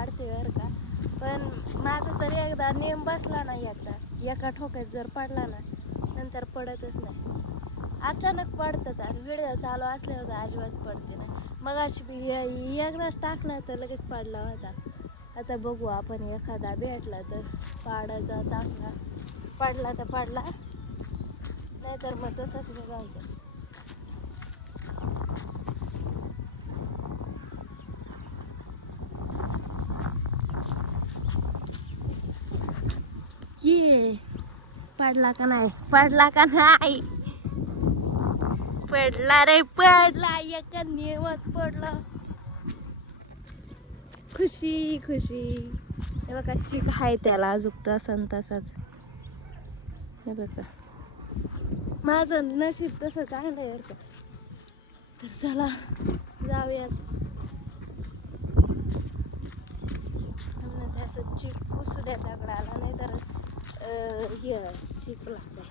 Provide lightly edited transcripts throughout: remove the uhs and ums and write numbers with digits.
पाडते बरं का, पण माझा तर एकदा नेम बसला नाही, एकदा एका ठोक्यात जर पडला ना नंतर पडतच नाही. अचानक पडतात आणि व्हिडिओ चालू असल्यावर तर अजिबात पडते नाही. मग अशी एकदाच टाकला तर लगेच पडला होता. आता बघू आपण एखादा भेटला तर पाडायचा चांगला, पडला तर पडला, नाहीतर मग तसंच निघायचं. ये पडला का नाही, पडला का नाही, पडला रे पडला, एका नियमात पडला. खुशी खुशी. हे बघा चिक आहे त्याला अजून तसा तसाच. हे बघा माझं नशीब तसं चांगलं आहे बरं का. तर चला जाऊयात. त्याचं चिक पुसू द्या दगडाला, नाही तर हे चिक लागतंय.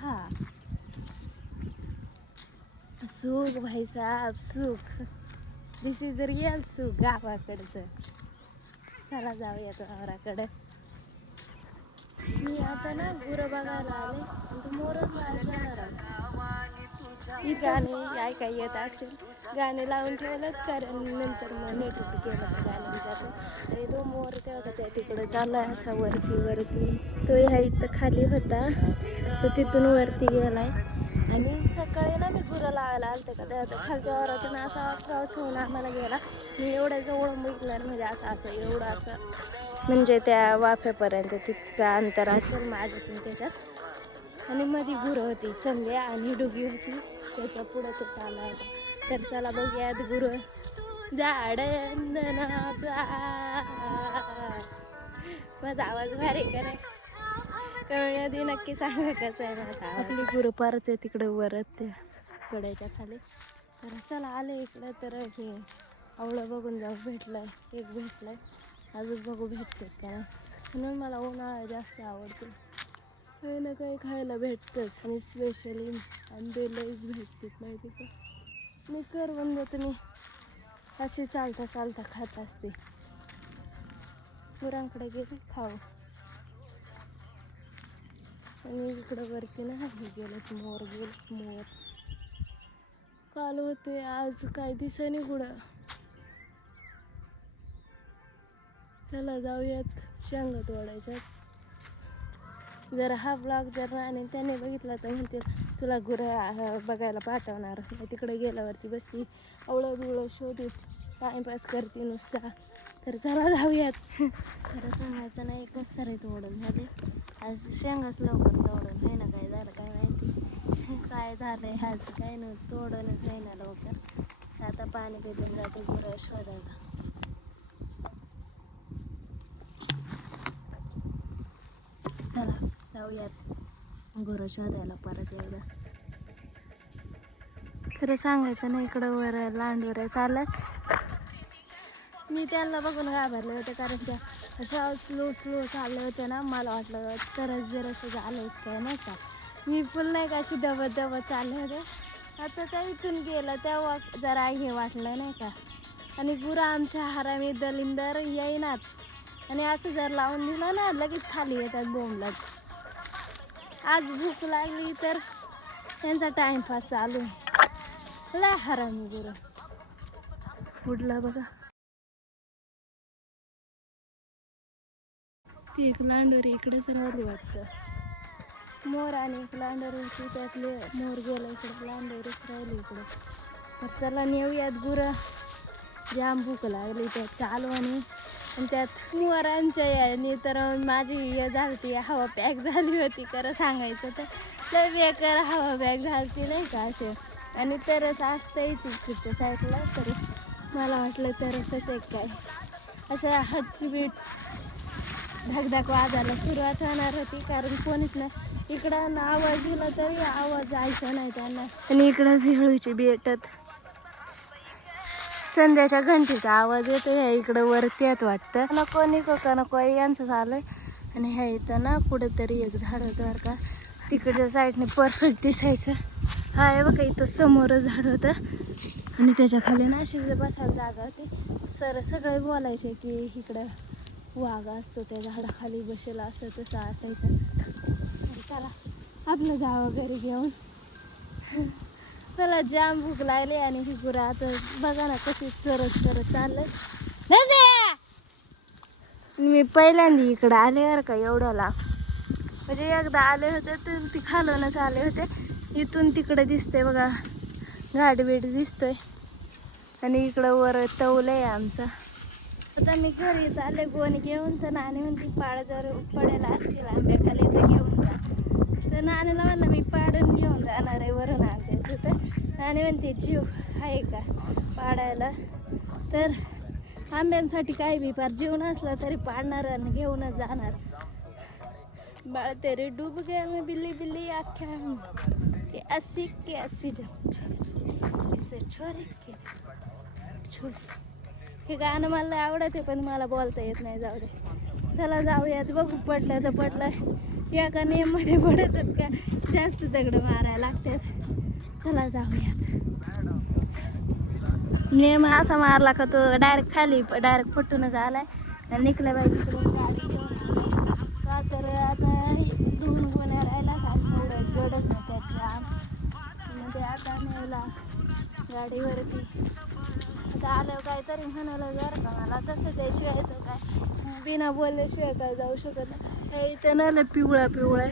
हा सुख भाई साहेब सुख. दिस इज रिअल सुख गावाकडचं. चला जाऊयात वावराकडे. मी आता ना गुरं बघायला आले आणि तो मोरच जाणार ही गाणी ऐका येत असेल, गाणे लावून ठेवलं कारण नंतर मग नेट केलं गाण्यांचं. आणि तो मोर तेव्हा त्या तिकडं चाललाय असा वरती. तो ह्या इथं खाली होता तो तिथून वरती गेलाय. आणि सकाळी ना मी गुरं लावायला आलते का त्या खालच्या वावरातून असा क्रॉस होऊन आम्हाला गेला. मी एवढ्या जवळ बघितलं म्हणजे असं एवढं असं म्हणजे त्या वाफ्यापर्यंत तितकं अंतर असेल माझ्यातून त्याच्यात. आणि मध्ये गुरं होती चंद्या आणि डुगी होती, त्याच्या पुढं तो चालला होता. तर चला बघूयात गुरं. झाडनाचा माझा आवाज भारी का नाही कळण्याआधी आधी नक्की सांगा कसं आहे माझा आवाज. आपली गुरं परत आहे तिकडे वरत त्या कड्याच्या खाली. तर चला आले इकडं. तर हे आवळं बघून जाऊ भेटलंय, एक भेटलंय, अजून बघू भेटतात का नाही. म्हणून मला उन्हाळा जास्त आवडतो. काही ना काही खायला भेटतंच आणि स्पेशली आंबे लईच भेटतात माहिती का. मी करवंद मी अशी चालता खात असते. गुरांकडे गेले खाऊ. आणि इकडं वरती ना हे गेलं मोर काल होते, आज काय दिसेना कुठं. चला जाऊयात शेंगा तोडायच्यात. जर हा ब्लॉग जर आणि त्याने बघितला तर म्हणतील तुला गुरं बघायला पाठवणार. तिकडे गेल्यावरती बसली आवळं बिवळं शोधीत टाइमपास करते नुसता. तर चला जाऊयात. खरं सांगायचं नाही एकच सारे तोडून झाले आज. शेंगाच लवकर तोडून आहे ना, काय झालं काय माहिती, काय झालंय आज काय नव्हतं तोडूनच नाही ना लवकर. आता पाणी भेटून जाते गुरं शोधायला. चला जाऊयात गुरं शोधायला परत एकदा. खरं सांगायचं ना इकडं वर लांडोऱ्या चालत. मी त्यांना बघून घाबरले होते कारण त्या अशा स्लो चालले होते ना. मला वाटलं तरच बिरस झालं काय नाही का. मी पण नाही का अशी दबत चालले होते. आता त्या इथून गेलं तेव्हा जरा हे वाटलं नाही का. आणि गुरं आमच्या हरामी दलिंदर येईनात आणि असं जर लावून दिलं ना लगेच खाली येतात बोंबलत. आज भूक लागली तर त्यांचा टाइमपास चालू आहे. लय हरामी गुरं. उडला बघा ती एक लांडोरी इकडेच राहिली वाटतं. मोर आणि एक लांडोरी होती त्यातले मोर गेला इकडे, लांडोरीच राहिली इकडे. तर चला नेऊयात गुरं. जाम भूक लागली त्यात चालवानी आणि त्यात मोरांच्या याने तर माझी हे झाली हवा पॅक झाली होती. खरं सांगायचं तर लय बेकार हवा पॅक झाली नाही का असे. आणि तरच असतंच पुढच्या साईडला. तर मला वाटलं तरसच एक काय अशा हटसीबीट धगधग वाजायला सुरुवात होणार होती कारण कोणीच नाही इकडं. आवाज दिला तरी आवाज जायचा नाही त्यांना. आणि इकडं भेळूची बेटत संध्याच्या घंटीचा आवाज येतो. ह्या इकडं वरती येत वाटतं. नको निको का नको यांचं झालंय. आणि ह्या इथं ना कुठेतरी एक झाड होतं बरं का, तिकडच्या साईडने परफेक्ट दिसायचं. हा आहे बघा, इथं समोर झाड होतं आणि त्याच्या खाली ना अशी बसायला जागा होती. सर सगळे बोलायचे की इकडं वाघ असतो, त्या झाडाखाली बसेल, असं तसं असायचं. चला आपलं जावं घरी घेऊन. मला जाम भूक लागली आणि ही गुरं आता बघा ना कशी चरत चरत चाललंय. मी पहिल्यांदा इकडं आले बरं का, एवढ्याला म्हणजे एकदा आले होते तर ती खालूनच आले होते. इथून तिकडे दिसते बघा, घाटबीट दिसतोय आणि इकडं वर तवलंय आमचं. आता मी घरी चालले गोणी घेऊन, तर नाणी म्हणते पाळ जर पडायला असतील आंब्याखाली तर घेऊन जा. तर नाणीला म्हणलं मी पाडून घेऊन जाणार आहे, वरून आणते. तर नाणी म्हणते जीव आहे का पाडायला, तर आंब्यांसाठी काय बी पार जीव नसला तरी पाडणार आणि घेऊनच जाणार. बाळ तेरे डूब गया मैं बिल्ली बिल्ली आख्या के 80 के 80 इसे छोरे के छोरे. हे गाणं मला आवडते पण मला बोलता येत नाही. जाऊ दे, चला जाऊयात. बघू पडलं तर पडलं, एका नियममध्ये पडतात का जास्त दगड मारायला लागतात. चला जाऊयात. नियम असा मारला का तो डायरेक्ट खाली डायरेक्ट फुटूनच आलाय. निघल्या पाहिजे का, तर आता 2 गोण्या राहिला एवढं जडच नाही त्याच्या म्हणजे. आता नेला गाडीवरती, आता आलं काहीतरी म्हणाला जर का मला, तसं त्याशिवाय तो काय बिना बोलल्याशिवाय काय जाऊ शकत नाही. इथं नाला पिवळा पिवळा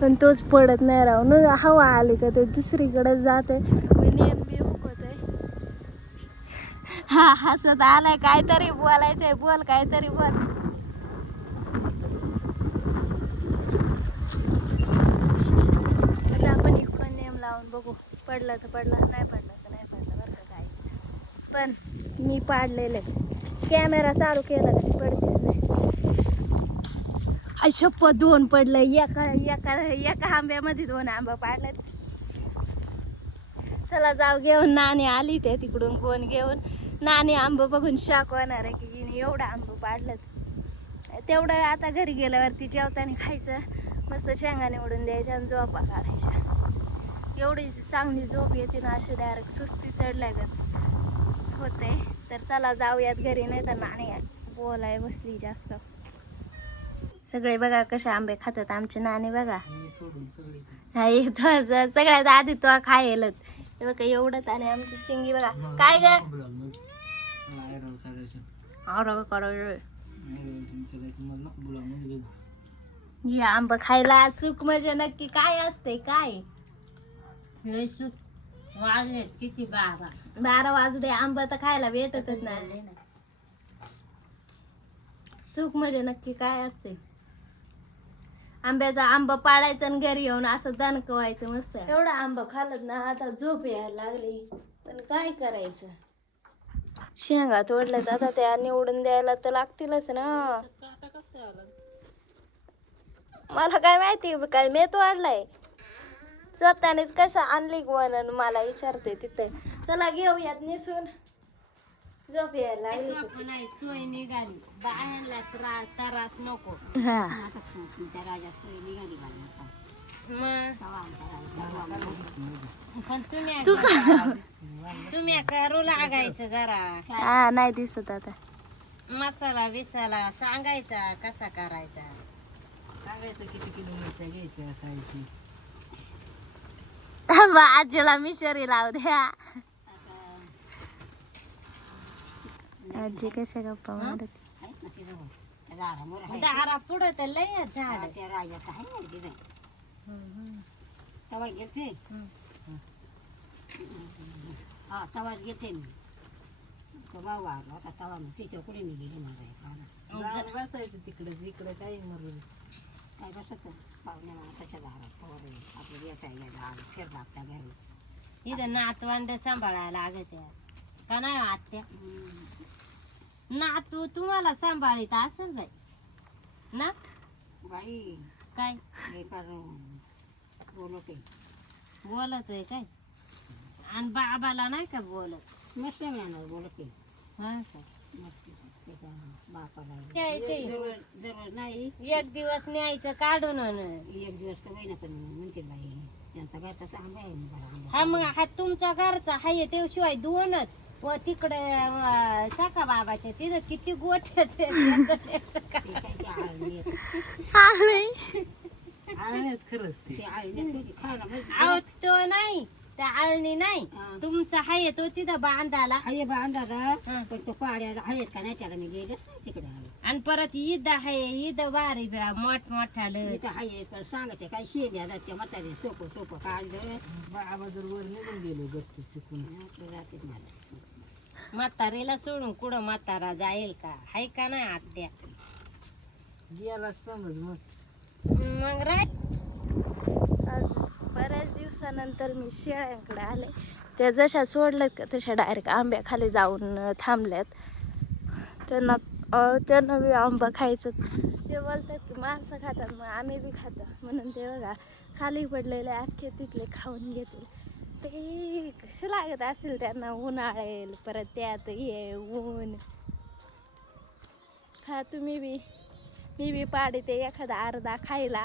पण तोच पडत नाही राहू न. हवा आली का तो दुसरीकडे जाते. नियम बी हुकत आहे. हा हसत आलाय, काहीतरी बोलायचंय, बोल काहीतरी बोल. आता आपण इकडून नेम लावून बघू, पडला तर पडला, नाही पडला तर नाही पडला बरं का. काय पण मी पाडलेलं आहे, कॅमेरा चालू केला तरी पडतीच नाही. शप्प 2 पडलं, एका आंब्यामध्ये 2 आंबा पाडले. चला जाऊ घेऊन. नाणी आली ते तिकडून गोण घेऊन. नाणी आंब बघून शाक होणार आहे की हिने एवढं आंब पाडलं. तेवढं आता घरी गेल्यावरती जेवताना खायचं, मस्त शेंगा निवडून द्यायच्या आणि झोपा काढायच्या. एवढी चांगली झोप येते ना, अशी डायरेक्ट सुस्ती चढल्या गत होते. तर चला जाऊयात घरी, नाही तर नाणी बोलाय बसली जास्त. सगळे बघा कसे आंबे खातात आमचे नाणी बघा. सगळ्यात आधी तो खायलच बघा एवढंच. आणि आमची चिंगी बघा काय ग हे आंब खायला सुख म्हणजे नक्की काय असते काय. हे सुख वाजले किती 12 वाजू दे, आंबा तर खायला भेटतच नाही. सुख म्हणजे नक्की काय असते. आंब्याचा आंबा पाडायचा आणि घरी येऊन असं दणकवायचं मस्त. एवढा आंबा खाल्लं ना आता झोप यायला लागली, पण काय करायचं. शेंगा तोडल्यात आता त्या निवडून द्यायला तर लागतीलच ना. मला काय माहिती काय मी तोडलाय स्वतःनेच. कसं आणली गोवन मला विचारते तिथे. चला घेऊयात निसून, झोप यायला लागली. सोय निघाली बाहेरला त्रास नको. हा तुमच्या राजा सोय निघाली पण तुम्ही करू लागायचं जरा. हा नाही दिसत आता. मसाला बिसाला सांगायचा कसा करायचा, सांगायचं किती किलोमीटर घ्यायचं खायची. आजीला मिशरी लावू द्या. आजी कशा गप्पा मारत. दारा पुढे तर लय झाड त्या राजाचं आहे ना तिथे. तवा घेते हा तवाच घेते मी. तो भाऊ आला होता तवा मी तिच्या पुढे मी गेली मारायला. बसायचं तिकडे इकडे काही मरून काय बसायचं पाहुण्या त्याच्या दारात आपलं येता फिरला आपल्या घरी. इथं नातवंड सांभाळायला लागत का नाही आत्या. नातू तुम्हाला सांभाळीत असेल बाई ना बाई. काय बोलतोय काय आणि बाबाला नाही का बोलत? मस्त मिळणार बोलत की हा का? मस्त बापाला यायचे. जवळ नाही एक दिवस न्यायचं काढून एक दिवस तर महिना पण म्हणते बाई त्यांचा घरचा चांगला आहे बरा हा मग हा तुमचा घरचा हाय ते शिवाय दोनच व तिकडे साका बाबाच्या तिथं किती गोठ्या ते काय ते आळणी खरंच ते आळणी खायला अहो तो नाही त्या आळणी नाही हा. तुमचा हाय तो तिथं बांधाला हाय बा अंदाजा हा. पण तो पाड्याला आहेत का नाही त्याला मी गेलेच नाही तिकडे आले आणि परत ईद आहे ईद वारी मोठ मोठालं इथं हाय पण सांगते काय शेल्या त्या म्हातारी सोपं सोपं काढलं बाबा जर वर निघून गेलो गच्च चुकून राहते मला म्हातारीला सोडून कुठं म्हातारा जाईल का हाय का नाही आत्या गेला समज मग मग राय आज बऱ्याच दिवसानंतर मी शेळ्यांकडे आले त्या जशा सोडल्यात का तशा डायरेक्ट आंब्याखाली जाऊन थांबल्यात त्यांना बी आंबा खायचं ते बोलतात की माणसं खातात मग आम्ही बी खातो म्हणून ते बघा खाली पडलेले अख्खे तिथले खाऊन घेतील ते कसे लागत असतील त्यांना उन्हाळेल परत त्यात हे ऊन खा तुम्ही बी मी बी पाडते एखादा अर्धा खायला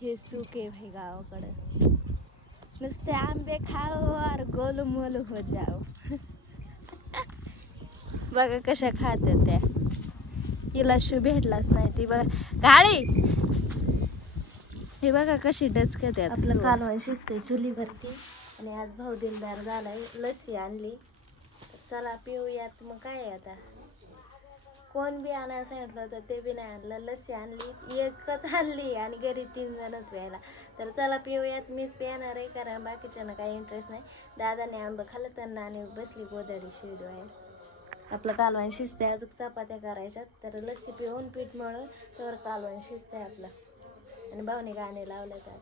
हे सुके भाई गावाकडं नुसते आंबे खाओ और गोल मोल हो जाओ बघा कशा खात्या त्या हिला शू भेटलाच नाही ती बघा गाळी हे बघा कशी डचकत आहे आपलं कालवण शिजते चुलीवरती आणि आज भाऊ दिलदार झालाय लस्सी आणली चला पिऊयात मग काय आहे आता कोण बी आणायला सांगितलं तर ते बी नाही आणलं लस्सी आणली एकच आणली आणि घरी 3 जणच प्यायला तर चला पिऊयात मीच पिणार आहे कारण बाकीच्यांना काही इंटरेस्ट नाही दादाने आंबं खाल्लं त्यांना आणि बसली गोदडी शिजवायला आपलं कालवण शिजते अजून चपात्या करायच्यात तर लस्सी पिऊन पीठ मळून तर कालवण शिजते आपलं आणि भाऊने गाणे लावले तर